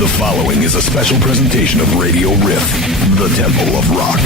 The following is a special presentation of Radio Riff, the Temple of Rock.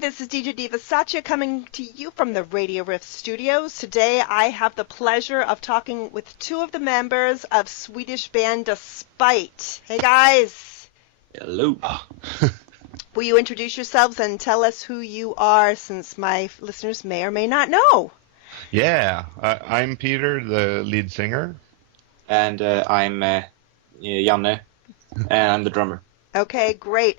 This is DJ Diva coming to you from the Radio Riff Studios. Today I have the pleasure of talking with two of the members of Swedish band Despite. Hey guys! Hello. Will you introduce yourselves and tell us who you are, since my listeners may or may not know? Yeah, I'm Peter, the lead singer. And I'm Janne, and I'm the drummer. Okay, great.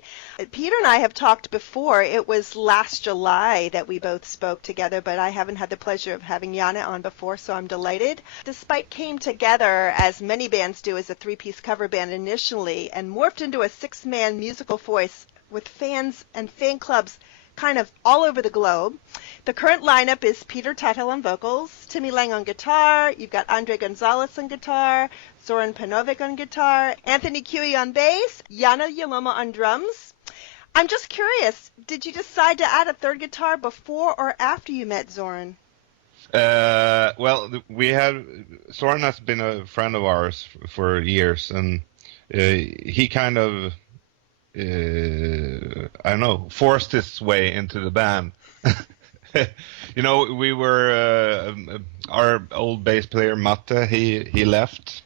Peter and I have talked before. It was last July that we both spoke together, but I haven't had the pleasure of having Janne on before, so I'm delighted. Despite came together, as many bands do, as a three-piece cover band initially, and morphed into a six-man musical voice with fans and fan clubs kind of all over the globe. The current lineup is Peter Tuttle on vocals, Timmy Lang on guitar, you've got Andre Gonzalez on guitar, Zoran Panovic on guitar, Anthony Cui on bass, Yana Yaloma on drums. I'm just curious, did you decide to add a third guitar before or after you met Zoran? Well, Zoran has been a friend of ours for years, and he kind of, I don't know, forced his way into the band. You know, we were our old bass player Matte. He left,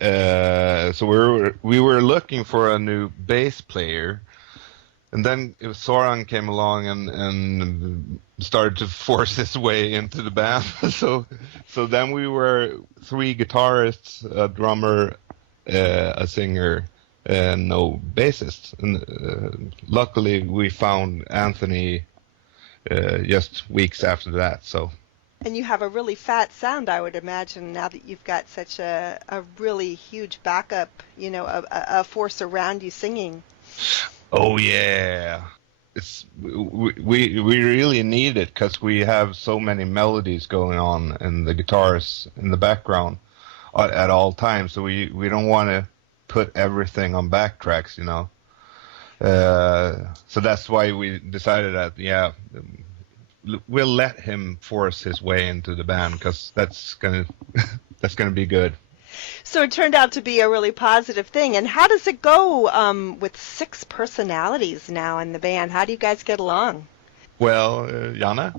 so we were looking for a new bass player, and then Soran came along and started to force his way into the band. so then we were 3 guitarists, a drummer, a singer, and no bassist. And luckily, we found Anthony just weeks after that. So. And you have a really fat sound, I would imagine, now that you've got such a really huge backup, you know, a force around you singing. Oh yeah, we really need it because we have so many melodies going on and the guitars in the background at all times. So we don't want to put everything on backtracks, you know. So that's why we decided that we'll let him force his way into the band because that's gonna be good. So it turned out to be a really positive thing. And how does it go with 6 personalities now in the band? How do you guys get along? Well, Janne?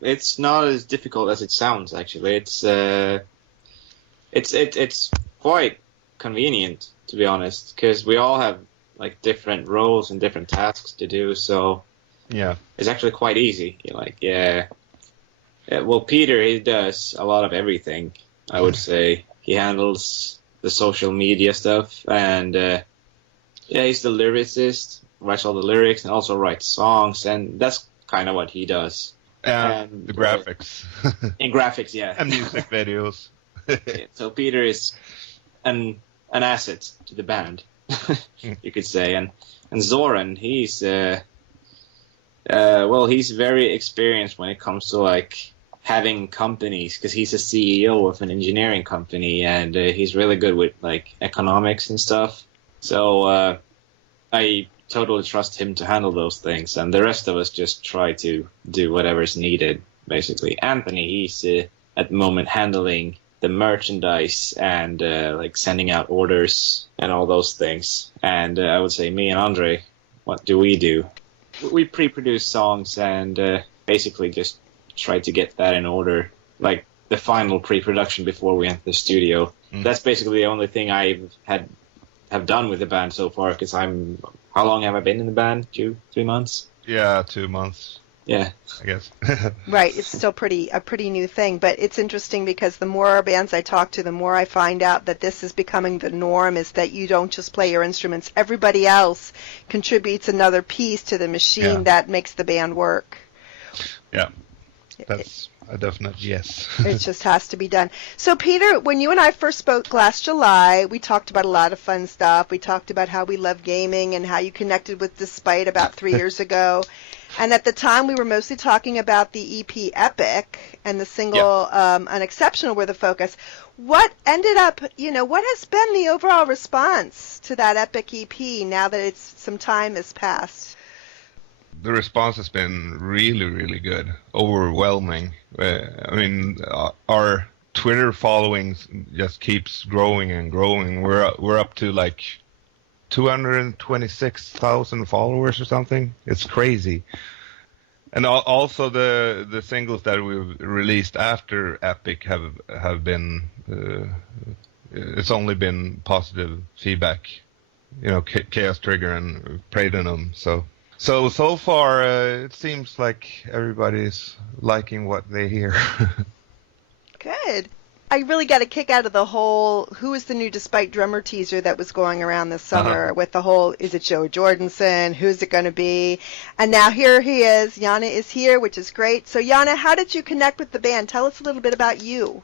It's not as difficult as it sounds. Actually, it's quite convenient, to be honest, because we all have like different roles and different tasks to do. So yeah, it's actually quite easy. Well, Peter, he does a lot of everything. I would say he handles the social media stuff, and he's the lyricist, writes all the lyrics, and also writes songs, and that's kind of what he does. And the graphics. In graphics, yeah. And music videos. So Peter is an asset to the band, you could say, and Zoran, he's he's very experienced when it comes to like having companies, because he's a CEO of an engineering company, and he's really good with like economics and stuff. So I totally trust him to handle those things, and the rest of us just try to do whatever is needed, basically. Anthony, he's at the moment handling the merchandise and like sending out orders and all those things. And I would say me and Andre, what do? We pre-produce songs and basically just try to get that in order, like the final pre-production before we enter the studio. That's basically the only thing I have done with the band so far, because how long have I been in the band? 2-3 months? Yeah, 2 months. Yeah, I guess. Right, it's still a pretty new thing, but it's interesting because the more bands I talk to, the more I find out that this is becoming the norm, is that you don't just play your instruments, everybody else contributes another piece to the machine that makes the band work. Yeah. That's a definite yes. It just has to be done. So, Peter, when you and I first spoke last July, we talked about a lot of fun stuff. We talked about how we love gaming and how you connected with Despite about 3 years ago. And at the time, we were mostly talking about the EP Epic, and the single Unexceptional were the focus. What ended up, what has been the overall response to that Epic EP now that some time has passed? The response has been really, really good, overwhelming. I mean, our Twitter followings just keeps growing and growing. We're up to like 226,000 followers or something. It's crazy. And also the singles that we've released after Epic have been it's only been positive feedback. Chaos Trigger and Praedonum. So far, it seems like everybody's liking what they hear. Good. I really got a kick out of the whole who is the new Despite drummer teaser that was going around this summer with the whole, is it Joe Jordanson? Who's it going to be? And now here he is. Janne is here, which is great. So, Janne, how did you connect with the band? Tell us a little bit about you.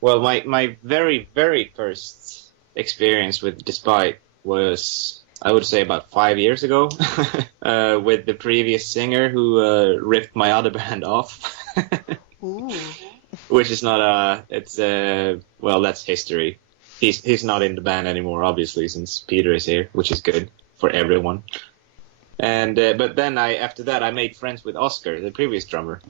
Well, my very, very first experience with Despite was, I would say, about 5 years ago, with the previous singer who ripped my other band off. Ooh. Which is not that's history. He's not in the band anymore, obviously, since Peter is here, which is good for everyone. And but then after that I made friends with Oscar, the previous drummer.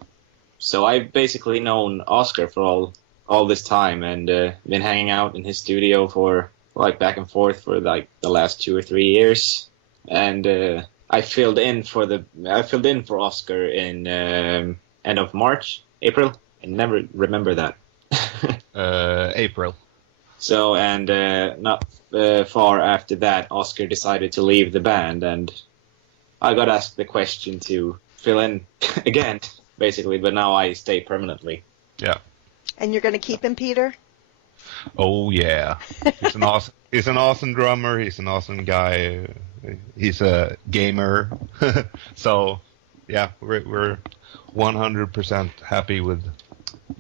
So I've basically known Oscar for all this time, and been hanging out in his studio for like back and forth for like the last 2 or 3 years, and I filled in for Oscar in end of March, April. I never remember that. April. So, and not far after that, Oscar decided to leave the band, and I got asked the question to fill in again, basically, but now I stay permanently. Yeah. And you're going to keep him, Peter? Oh yeah, he's an awesome drummer. He's an awesome guy. He's a gamer. So yeah, we're 100% happy with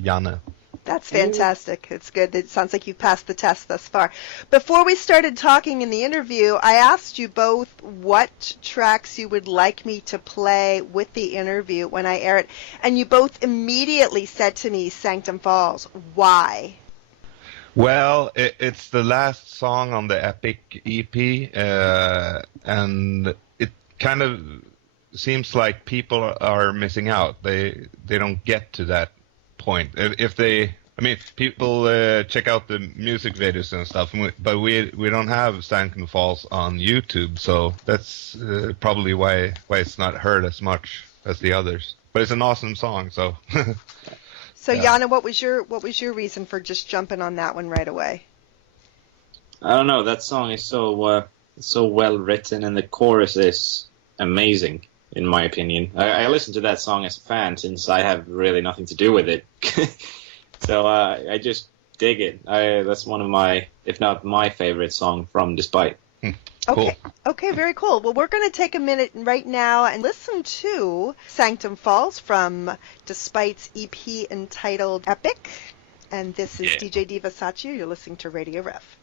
Janne. That's fantastic. It's good. It sounds like you passed the test thus far. Before we started talking in the interview, I asked you both what tracks you would like me to play with the interview when I air it, and you both immediately said to me, Sanctum Falls. Why? Well, it's the last song on the Epic EP, and it kind of seems like people are missing out. They don't get to that point. If they, I mean, people check out the music videos and stuff, but we don't have Sanctum Falls on YouTube, so that's probably why it's not heard as much as the others. But it's an awesome song, so. So Yeah. Janne, what was your reason for just jumping on that one right away? I don't know. That song is so well written, and the chorus is amazing, in my opinion. I listen to that song as a fan since I have really nothing to do with it. So I just dig it. That's one of my, if not my favorite song from Despite. Okay. Cool. Okay, very cool. Well, we're going to take a minute right now and listen to Sanctum Falls from Despite's EP entitled Epic. And this is DJ Diva Sachi. You're listening to Radio Ref.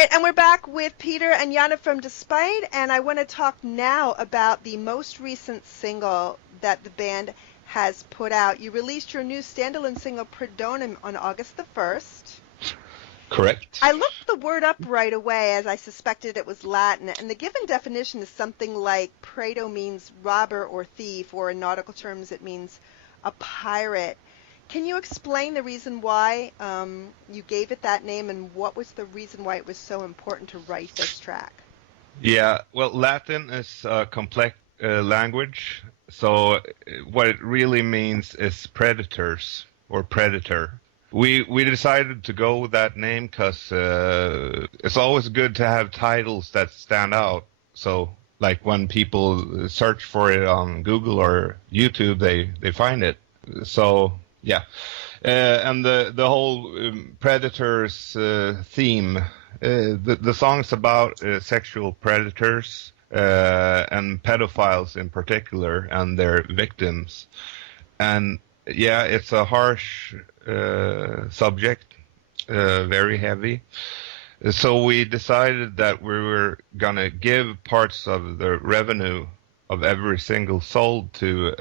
right, and we're back with Peter and Janne from Despite, and I want to talk now about the most recent single that the band has put out. You released your new standalone single, Praedonum, on August the 1st. Correct. I looked the word up right away, as I suspected it was Latin, and the given definition is something like Praedo means robber or thief, or in nautical terms it means a pirate. Can you explain the reason why you gave it that name, and what was the reason why it was so important to write this track? Yeah, well, Latin is a complex language, so what it really means is predators or predator. We decided to go with that name because it's always good to have titles that stand out. So, like when people search for it on Google or YouTube, they find it. So, yeah. And the whole predators theme, the song's about sexual predators and pedophiles in particular and their victims. And yeah, it's a harsh subject, very heavy. So we decided that we were gonna give parts of the revenue of every single sold to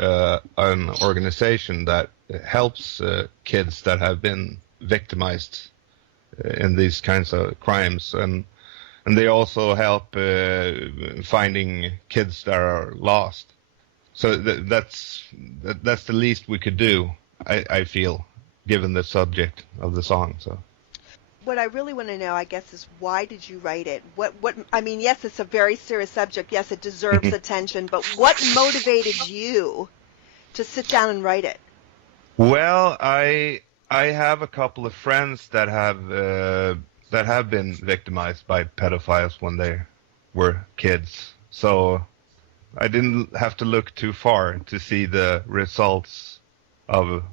an organization that helps kids that have been victimized in these kinds of crimes, and they also help finding kids that are lost. So that's the least we could do, I feel, given the subject of the song. So what I really want to know, I guess, is why did you write it? What I mean, yes, it's a very serious subject. Yes, it deserves attention, but what motivated you to sit down and write it? Well, I have a couple of friends that have been victimized by pedophiles when they were kids. So I didn't have to look too far to see the results of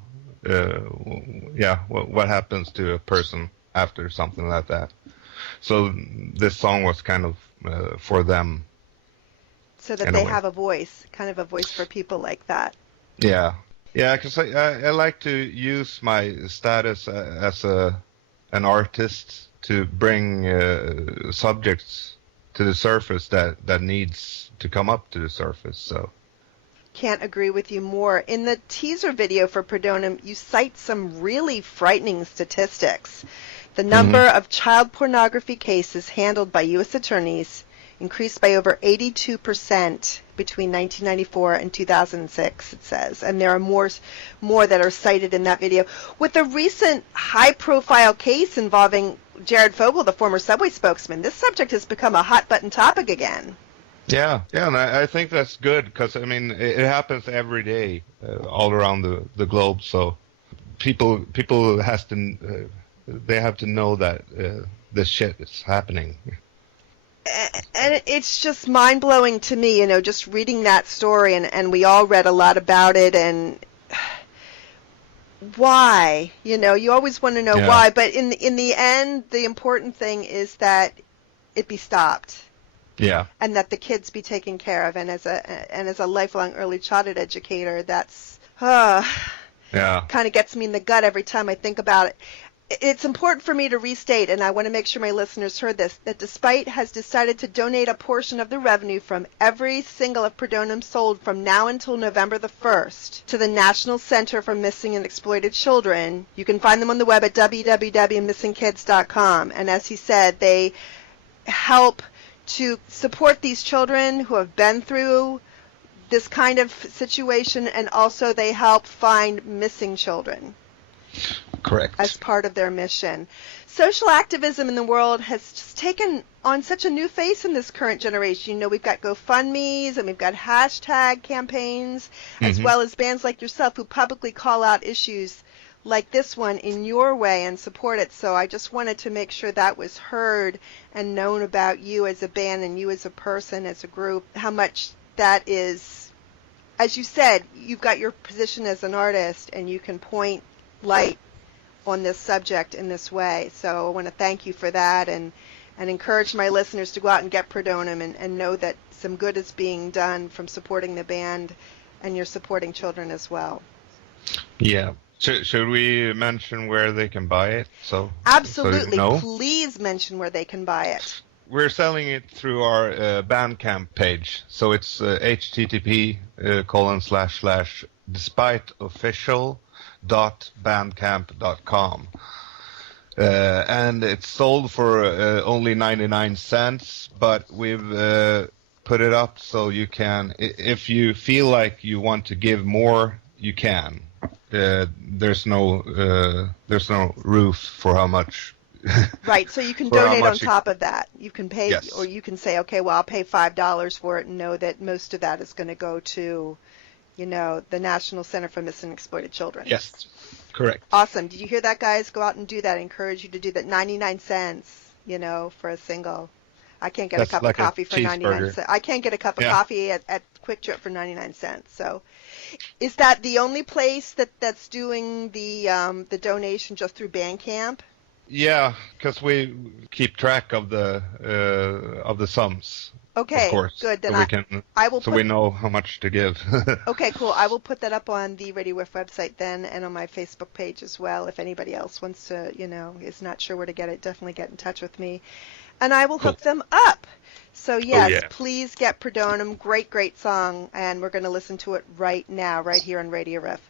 what happens to a person after something like that. So this song was kind of for them. So that they have a voice, kind of a voice for people like that. Yeah. Yeah, because I like to use my status as an artist to bring subjects to the surface that needs to come up to the surface. So can't agree with you more. In the teaser video for Praedonum, you cite some really frightening statistics. The number of child pornography cases handled by U.S. attorneys increased by over 82% between 1994 and 2006, it says. And there are more that are cited in that video. With the recent high-profile case involving Jared Fogle, the former Subway spokesman, this subject has become a hot-button topic again. Yeah, and I think that's good because, I mean, it happens every day all around the globe. So people have to know that this shit is happening. And it's just mind-blowing to me, just reading that story, and we all read a lot about it, and why, you always want to know why, but in the end, the important thing is that it be stopped. Yeah. And that the kids be taken care of, and as a lifelong early childhood educator, that's kind of gets me in the gut every time I think about it. It's important for me to restate, and I want to make sure my listeners heard this, that Despite has decided to donate a portion of the revenue from every single of Praedonum sold from now until November the 1st to the National Center for Missing and Exploited Children. You can find them on the web at www.missingkids.com. And as he said, they help to support these children who have been through this kind of situation, and also they help find missing children. Correct. As part of their mission. Social activism in the world has just taken on such a new face in this current generation. We've got GoFundMes and we've got hashtag campaigns, as well as bands like yourself who publicly call out issues like this one in your way and support it. So I just wanted to make sure that was heard and known about you as a band and you as a person, as a group, how much that is, as you said, you've got your position as an artist and you can point light on this subject in this way. So I want to thank you for that and encourage my listeners to go out and get Praedonum and know that some good is being done from supporting the band, and you're supporting children as well. Yeah. Should we mention where they can buy it? Absolutely. So Please mention where they can buy it. We're selling it through our Bandcamp page. So it's http://despiteofficial.bandcamp.com. And it's sold for only 99 cents, but we've put it up so you can, if you feel like you want to give more, you can. There's no roof for how much. Right, so you can For how donate on much top of that. You can pay, Yes. or you can say, okay, well, I'll pay $5 for it and know that most of that is going to go to, the National Center for Missing and Exploited Children. Yes, correct. Awesome. Did you hear that, guys? Go out and do that. I encourage you to do that. 99 cents, for a single. I can't get That's a cup like of a coffee for 99 cheeseburger. cents. I can't get a cup of Yeah. coffee at Quick Trip for 99 cents. So is that the only place that's doing the donation just through Bandcamp? Yeah, because we keep track of the sums. Okay, Of course. good. Then So I will so put we know how much to give. Okay, cool. I will put that up on the Radio Riff website then and on my Facebook page as well. If anybody else wants to, is not sure where to get it, definitely get in touch with me. And I will hook them up. So, yes, yeah. please get Praedonum. Great, great song. And we're going to listen to it right now, right here on Radio Riff.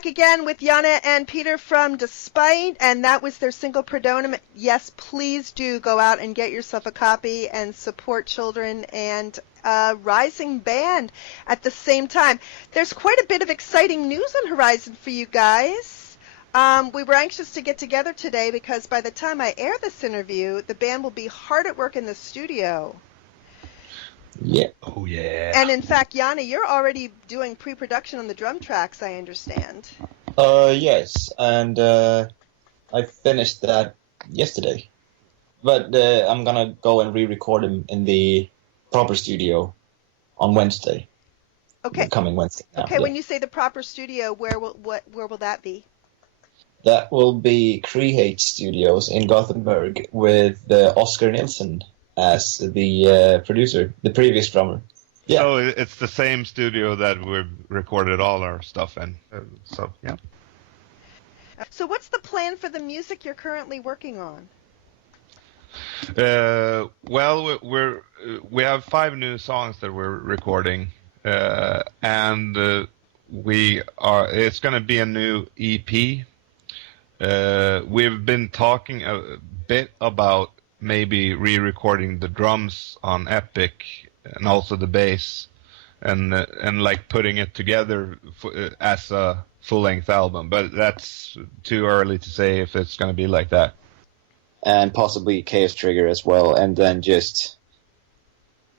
back again with Janne and Peter from Despite, and that was their single Praedonum. Yes, please do go out and get yourself a copy and support children and a rising band at the same time. There's quite a bit of exciting news on horizon for you guys. We were anxious to get together today because by the time I air this interview, the band will be hard at work in the studio. Yeah. Oh, yeah. And in fact, Janne, you're already doing pre-production on the drum tracks, I understand. Yes, and I finished that yesterday. But I'm gonna go and re-record them in the proper studio on Wednesday. Okay. Coming Wednesday. Now, Okay, yeah. when you say the proper studio, where will that be? That will be Create Studios in Gothenburg with Oscar Nilsson as the producer, the previous drummer. Yeah. So it's the same studio that we've recorded all our stuff in. So, yeah. So what's the plan for the music you're currently working on? Well, we have 5 new songs that we're recording, and it's going to be a new EP. We've been talking a bit about maybe re-recording the drums on Epic and also the bass, and like putting it together as a full-length album. But that's too early to say if it's going to be like that. And possibly Chaos Trigger as well, and then just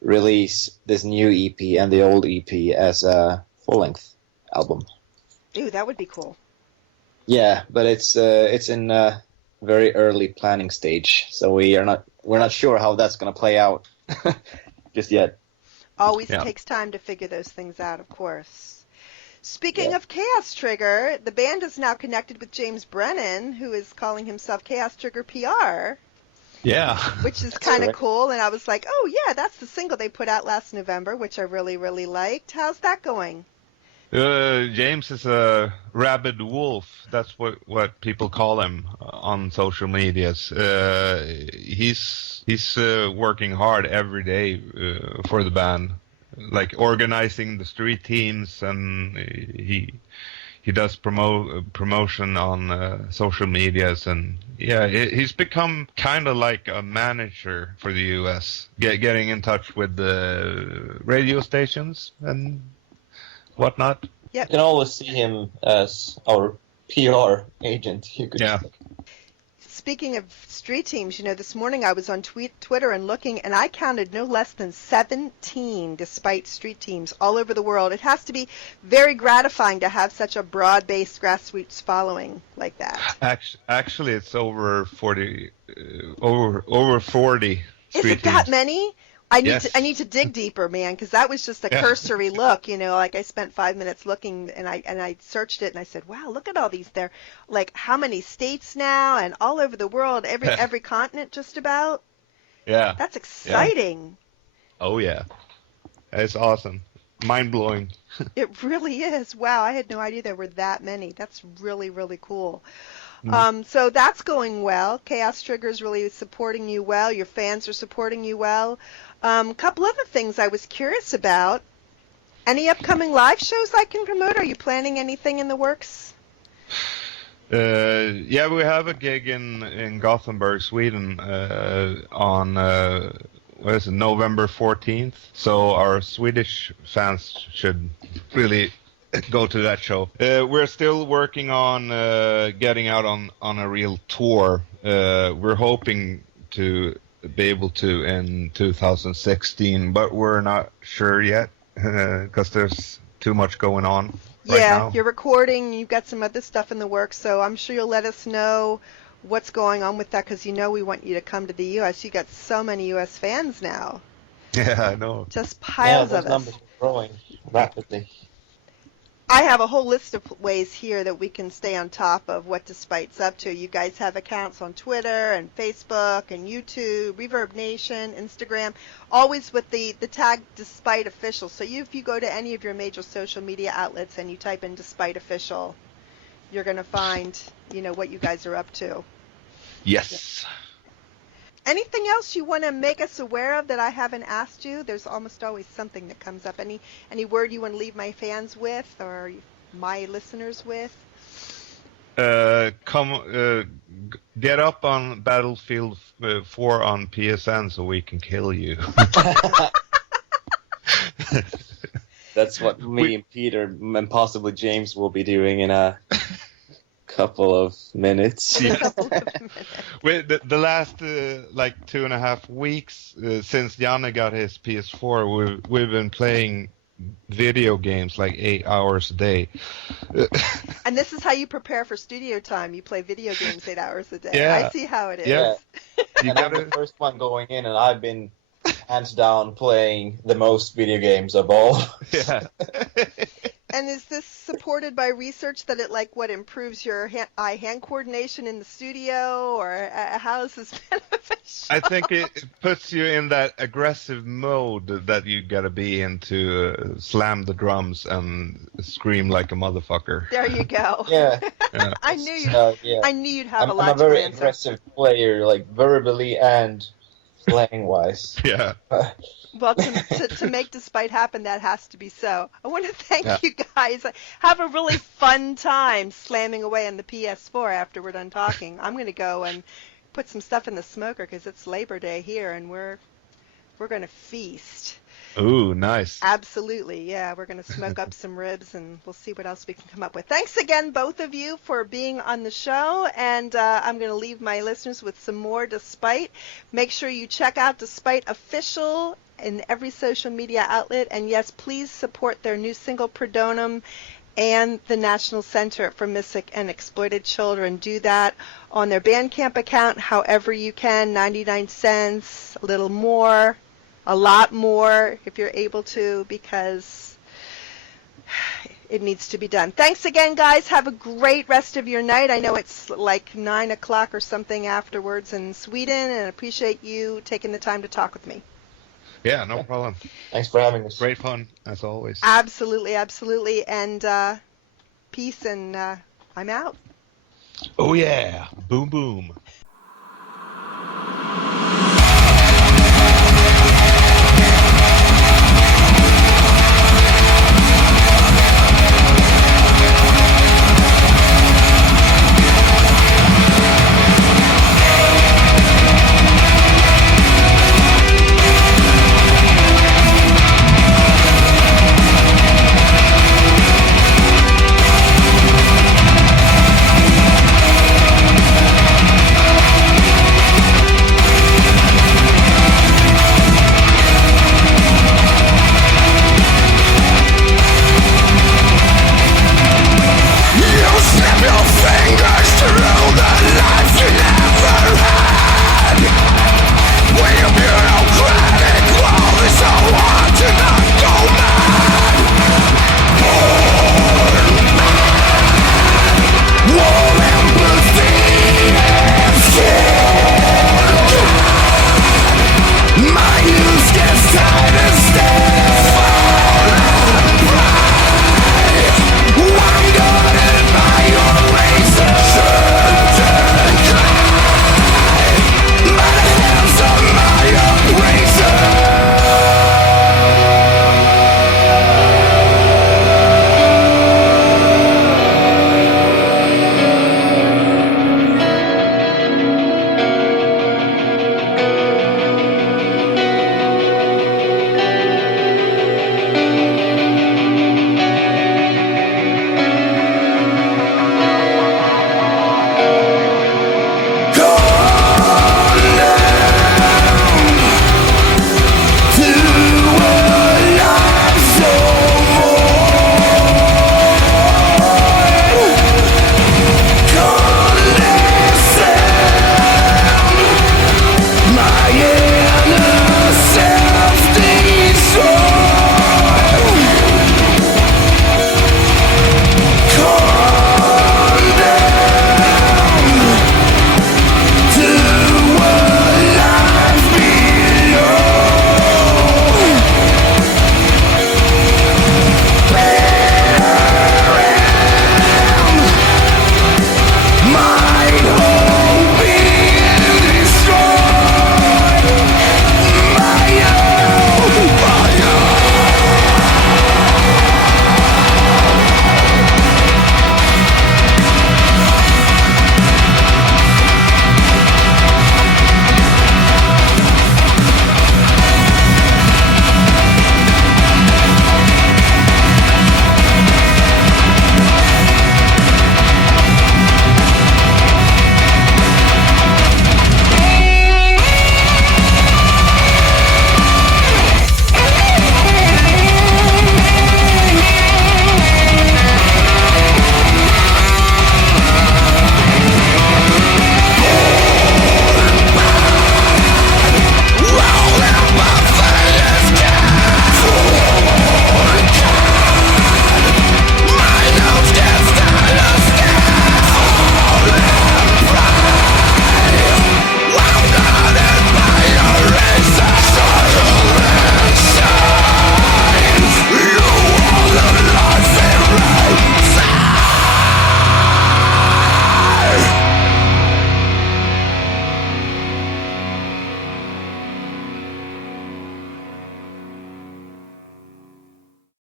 release this new EP and the old EP as a full-length album. Ooh, that would be cool. Yeah, but it's in a very early planning stage, so we're not sure how that's going to play out just yet. Always Yeah. takes time to figure those things out, of course. Speaking of Chaos Trigger, the band is now connected with James Brennan, who is calling himself Chaos Trigger PR, Yeah. which is kind of correct. cool. And I was like, oh, yeah, that's the single they put out last November, which I really, really liked. How's that going? James is a rabid wolf. That's what people call him on social medias. He's working hard every day for the band, like organizing the street teams, and he does promotion on social medias, and yeah, he's become kind of like a manager for the US, getting in touch with the radio stations and whatnot. You can always see him as our PR agent. You could Yeah. Speaking of street teams, this morning I was on Twitter and looking, and I counted no less than 17 Despite street teams all over the world. It has to be very gratifying to have such a broad-based grassroots following like that. Actually, it's over 40. Over 40. Is street it that teams. many? Yes. I need to dig deeper, man, because that was just a cursory look. Like I spent 5 minutes looking, and I searched it, and I said, "Wow, look at all these! They're like how many states now, and all over the world, every continent, just about." Yeah. That's exciting. Oh yeah. It's awesome. Mind blowing. It really is. Wow, I had no idea there were that many. That's really, really cool. So that's going well. Chaos Trigger is really supporting you well. Your fans are supporting you well. A couple other things I was curious about. Any upcoming live shows I can promote? Are you planning anything in the works? Yeah, we have a gig in Gothenburg, Sweden, on November 14th. So our Swedish fans should really go to that show. We're still working on getting out on a real tour. We're hoping to be able to in 2016, but we're not sure yet because there's too much going on right now. You're recording. You've got some other stuff in the works, so I'm sure you'll let us know what's going on with that because we want you to come to the U.S. You got so many U.S. fans now. Yeah, I know. Just piles of those us. numbers are growing rapidly. I have a whole list of ways here that we can stay on top of what Despite's up to. You guys have accounts on Twitter and Facebook and YouTube, Reverb Nation, Instagram, always with the tag Despite Official. So if you go to any of your major social media outlets and you type in Despite Official, you're going to find, what you guys are up to. Yes. Anything else you want to make us aware of that I haven't asked you? There's almost always something that comes up. Any word you want to leave my fans with or my listeners with? Get up on Battlefield 4 on PSN so we can kill you. That's what me and Peter and possibly James will be doing in a couple of minutes. In a couple of minutes. The last 2.5 weeks since Janne got his PS4, we've been playing video games like 8 hours a day. And this is how you prepare for studio time. You play video games 8 hours a day. Yeah. I see how it is. Yeah. And I'm the first one going in, and I've been hands down playing the most video games of all. Yeah. And is this supported by research that it improves your eye-hand coordination in the studio, or how is this beneficial? I think it puts you in that aggressive mode that you gotta be in to slam the drums and scream like a motherfucker. There you go. Yeah. Yeah. I knew you'd have a lot I'm a to very answer. aggressive player, like verbally and slang-wise. Yeah. Well, to make Despite happen, that has to be so. I want to thank Yeah. you guys. Have a really fun time slamming away on the PS4 after we're done talking. I'm going to go and put some stuff in the smoker because it's Labor Day here, and we're going to feast. Ooh, nice. Absolutely, yeah. We're going to smoke up some ribs, and we'll see what else we can come up with. Thanks again, both of you, for being on the show, and I'm going to leave my listeners with some more Despite. Make sure you check out Despite Official in every social media outlet, and yes, please support their new single, Praedonum, and the National Center for Missing and Exploited Children. Do that on their Bandcamp account however you can, 99 cents, a little more, a lot more if you're able to, because it needs to be done. Thanks again, guys. Have a great rest of your night. I know it's like 9 o'clock or something afterwards in Sweden, and I appreciate you taking the time to talk with me. Yeah, no problem. Thanks for having us. Great fun, as always. Absolutely, absolutely. And peace, and I'm out. Oh, yeah. Boom, boom.